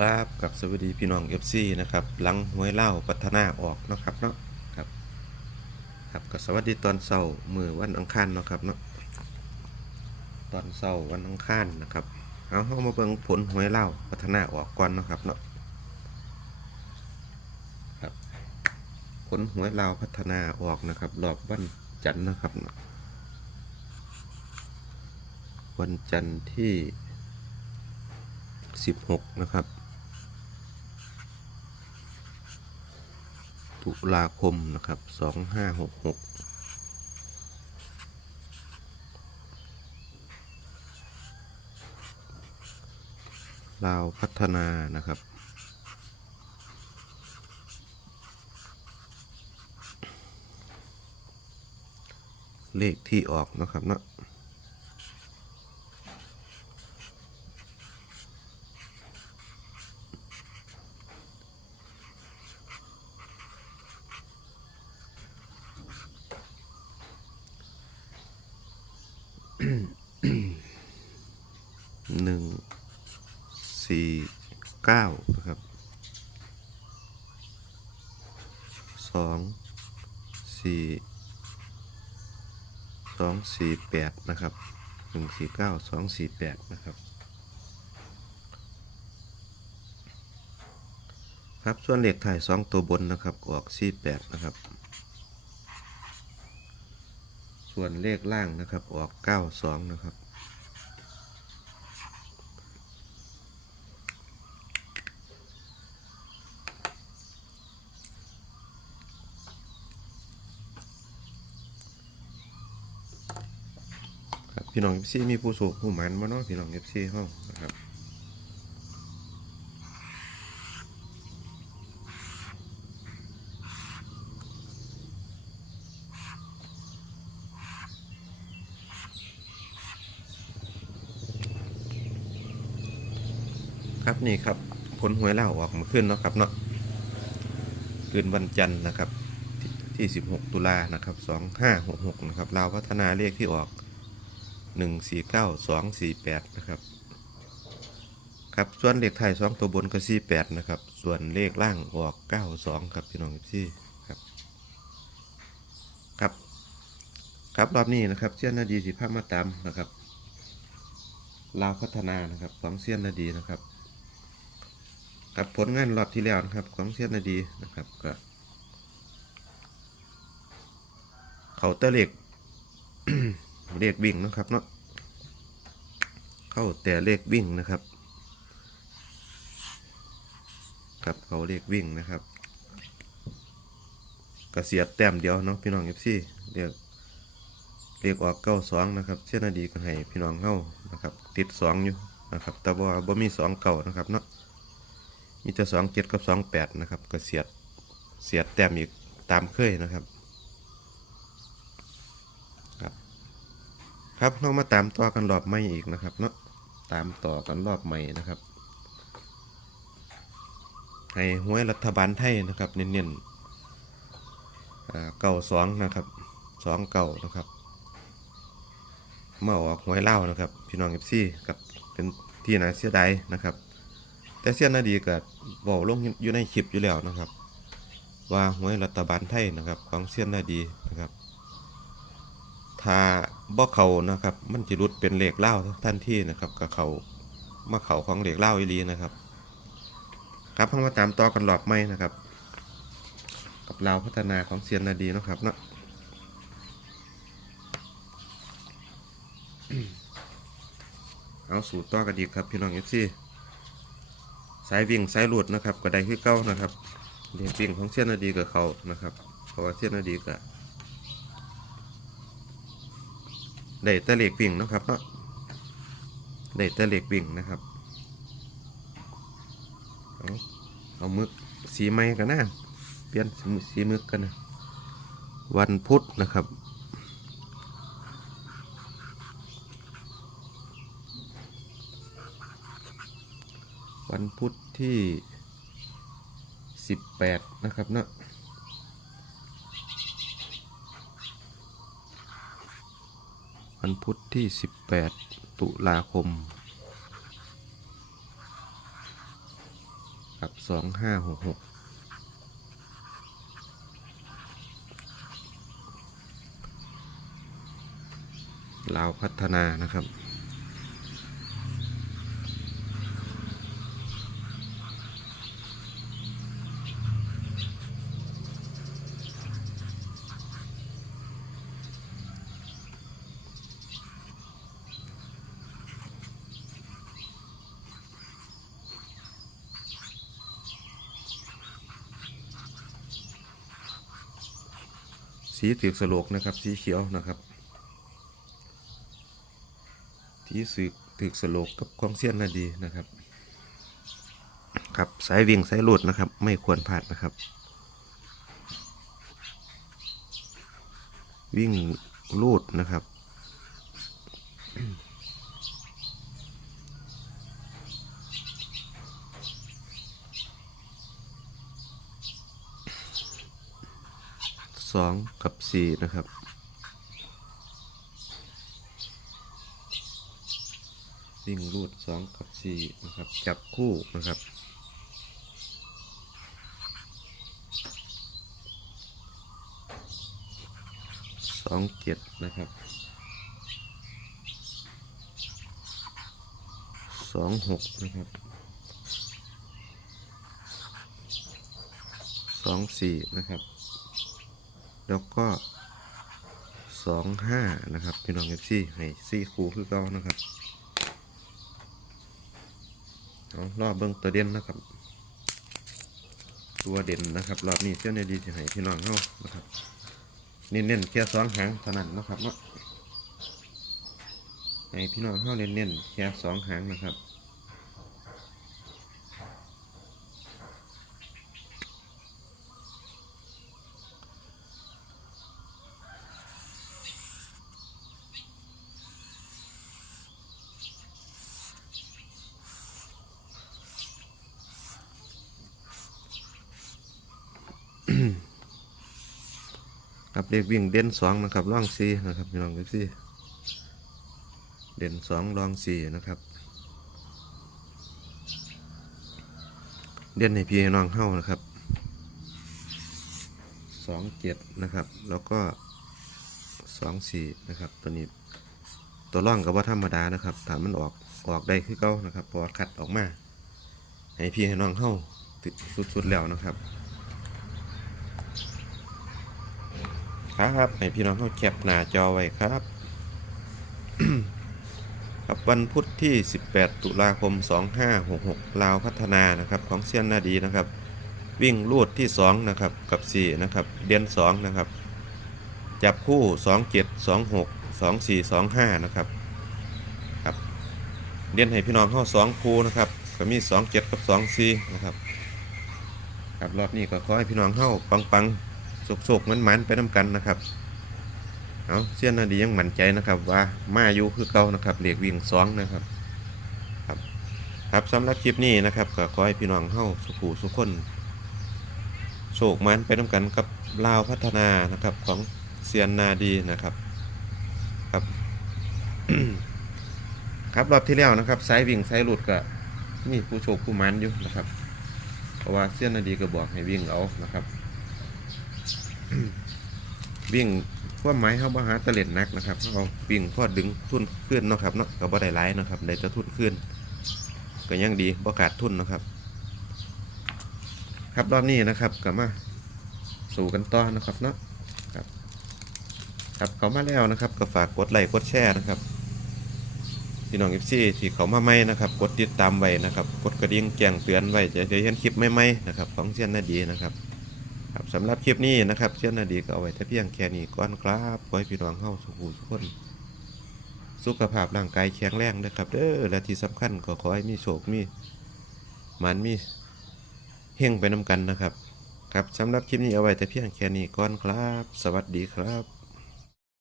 ครับกับสวัสดีพี่น้องเอฟซีนะครับหลังหวยเล่าพัฒนาออกนะครับเนาะครับครับก็สวัสดีตอนเสาร์มือวันอังคารเนาะครับเนาะตอนเสาร์วันอังคารนะครับเอาเข้ามาเบิ่งผลหวยเล่าพัฒนาออกก่อนนะครับเนาะครับผลหวยเล่าพัฒนาออกนะครับรอบวันจันทร์นะครับเนาะวันจันทร์ที่ 16 นะครับ ตุลาคมนะครับ 2566ลาวพัฒนานะครับ เลขที่ออกนะครับเนาะ หนึ่งสี่เก้านะครับสองสี่สองสี่แปดนะครับหนึ่งสี่เก้าสองสี่แปดนะครับครับส่วนเลขถ่ายสองตัวบนนะครับออกสี่แปดนะครับ ส่วนเลขล่างนะครับ ออกเก้าสองนะครับ ครับ พี่น้องเอฟซีมีผู้สูงผู้หมันมาเนาะพี่น้องเอฟซีห้องนะครับ ครับนี่ครับผลหวยเล่าออกมาขึ้นเนาะครับเนาะคืนวันจันทร์นะครับที่ 16 ตุลานะครับ2566นะครับลาวพัฒนาเลขที่ออก 149 248นะครับครับส่วนเลขไทย2ตัวบนก็48นะครับส่วนเลขล่างออก 92 ครับพี่น้องพี่ครับครับ ครับรอบนี้นะครับเซียนนาดีสิภาพมาตามนะครับลาวพัฒนานะครับของเซียนนาดีนะครับ กับผลงานรอบที่แล้วนะครับ ของเซียนนาดีนะครับก็เขาเตะเหล็กเลขวิ่งนะครับเนาะเข้าแต่เลขวิ่งนะครับ ครับเขาเลขวิ่งนะครับกระเสียดแต้มเดียวเนาะพี่น้องเอฟซีเรียกเรียกออกเก้าสองนะครับ เช่นนาดีก็ให้พี่น้องเข้านะครับ ติดสองอยู่นะครับแต่ว่าบ่มีสองเก่านะครับเนาะ มีแต่สองเจ็ดกับสองแปดนะครับกระเสียดเสียดแต้มอีกตามเคยนะครับครับเรามาตามต่อกันรอบใหม่อีกนะครับเนาะตามต่อกันรอบใหม่นะครับ ให้หวยรัฐบาลไทยนะครับเน้นๆเก่าสองนะครับสองเก่านะครับมาออกหวยเล่านะครับพี่น้องเอฟซีกับเป็นที่น่าเสียดายนะครับ แต่เสียนาดีก็บอกลงอยู่ในคลิปอยู่แล้วนะครับ ว่าหวยรัฐบาลไทยนะครับ ของเสียนาดีนะครับถ้าบ่เขานะครับ มันจะรุดเป็นเหล็กเล่าท่านที่นะครับกับเขามาเขาของเหล็กเล่าอีหลีนะครับ ครับเข้ามาตามต่อกันหลอบไม่นะครับ กับเราพัฒนาของเซียนนาดีนะครับเนาะเอาสูตรต่อกันดีครับพี่น้องเอฟซีสายวิ่งสายหลุดนะครับก็ได้คือเก้านะครับเรียกวิ่งของเซียนนาดีกับเขานะครับ เพราะว่าเซียนนาดีกับได้ต่เหล็กวิ่งนะครับเนาะได้ต่เหล็กวิ่งนะครับเอาเอามึกสีไม้กันนะเปลี่ยนสีมึกกันนะวันพุธนะครับวันพุธ ที่สิบแปดนะครับเนาะวันพุธที่ 18 ตุลาคมกับสองห้าหกหกลาวพัฒนานะครับ สีถือสโลกนะครับสีเขียวนะครับที่สืบถือสโลกกับของเสี้ยนนาดีนะครับครับสายวิ่งสายหลุดนะครับ ไม่ควรพลาดนะครับ วิ่งลูดนะครับ สองกับสี่นะครับ วิ่งรูดสองกับสี่นะครับ จับคู่นะครับ สองเจ็ดนะครับ สองหกนะครับสองสี่นะครับ แล้วก็สองห้านะครับพี่น้องเอฟซีให้ซี่คูคือเก่านะครับเอารอบเบิ้งตัวเด่นนะครับ ตัวเด่นนะครับรอบนี้เส้นในดีจะให้พี่น้องเฮานะครับเน้นๆแค่สองหางเท่านั้นนะครับเนาะให้พี่น้องเฮาเน้นๆแค่สองหางนะครับ ครับเลขวิ่งเด่นสองนะครับร่องสี่นะครับพี่น้องเอฟซีเด่นสองรองสี่นะครับ เด่นให้พี่ให้น้องเข้านะครับสองเจ็ดนะครับ แล้วก็สองสี่นะครับ ตัวนี้ตัวร่องกับว่าธรรมดานะครับถามมันออกออกได้คือเก้านะครับพอคัดออกมา ให้พี่ให้น้องเข้าติดสุดๆแล้วนะครับ ครับให้พี่น้องเข้าแคปหน้าจอไว้ครับ ครับวันพุธที่ 18 ตุลาคม 2566 ลาวพัฒนานะครับของเซียนนาดีนะครับ วิ่งลูดที่ 2 นะครับ กับ 4 นะครับเดือน2 นะครับ จับคู่ 27 26 24 25 นะครับครับเรียนให้พี่น้องเข้า2คู่นะครับก็มี 27 กับ 24 นะครับครับรอบนี้ก็ขอให้พี่น้องเข้าปังๆ สุกๆมันๆไปน้ำกันนะครับเอาเสี้ยนนาดียังมั่นใจนะครับ ว่ามาอยู่คือเก่านะครับเหล็กวิ่งสองนะครับครับ ครับสำหรับคลิปนี้นะครับก็ขอให้พี่น้องเข้าสุขูสุขคนโชคมันไปน้ำกันกับลาวพัฒนานะครับของเซียนนาดีนะครับครับ ครับรอบที่แล้วนะครับไซวิ่งไซหลุดก็มีผู้โชคผู้มันอยู่นะครับเพราะว่าเซียนนาดีก็บอกให้วิ่งเอานะครับ วิ่งความหมายเขาบ่หาตะเล็ดนักนะครับเขาวิ่งพอดึงทุ่นขึ้นเนาะครับเนาะก็บ่ได้หลายนะครับได้จะทุ่นขึ้นก็ยังดีบ่ขาดทุนนะครับ ครับรอบนี้นะครับก็มาสู่กันต่อนะครับเนาะครับครับเขามาแล้วนะครับ ก็ฝากกดไลค์กดแชร์นะครับพี่น้องเอฟซีที่เขามาใหม่นะครับ กดติดตามไว้นะครับ กดกระดิ่งแจ้งเตือนไว้จะได้เห็นคลิปใหม่ๆนะครับ ของเชียนนาดีนะครับ ครับสำหรับคลิปนี้นะครับเช่นนาดีก็เอาไว้แต่เพียงแค่นี้ก่อนครับขอให้พี่น้องเข้าสุขทุกคน สุขภาพร่างกายแข็งแรงนะครับเด้อและที่สำคัญก็ขอให้มีโชคมีมันมีเฮงไปน้ำกันนะครับ ครับสำหรับคลิปนี้เอาไว้แต่เพียงแค่นี้ก่อนครับ สวัสดีครับ